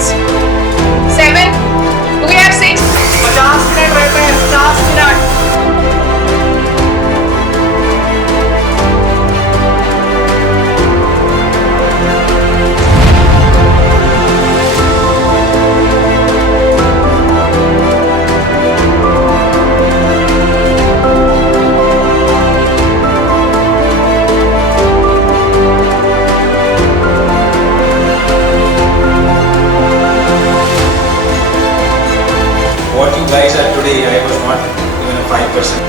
6, 7. Do we have 6? 50 minute रहते हैं, 50 minute. What you guys are today, I was not even a 5%.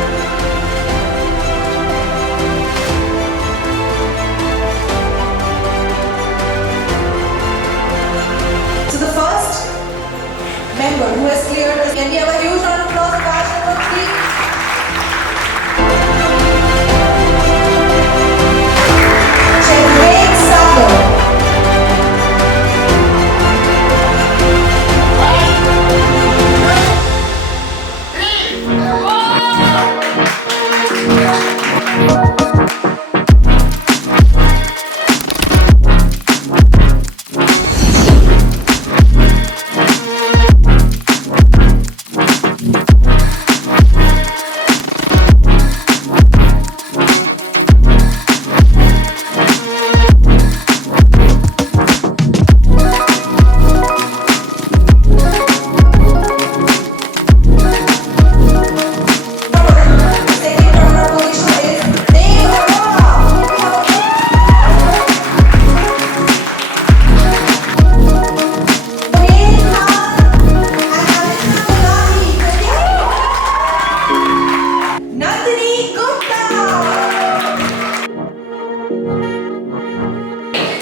So the first member who has cleared this, can we have a huge round of applause for batch number 3? Chefys Trophy.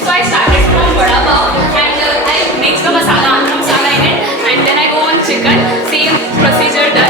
So I started from vada pav and I mix the masala in it and then I go on chicken. Same procedure done.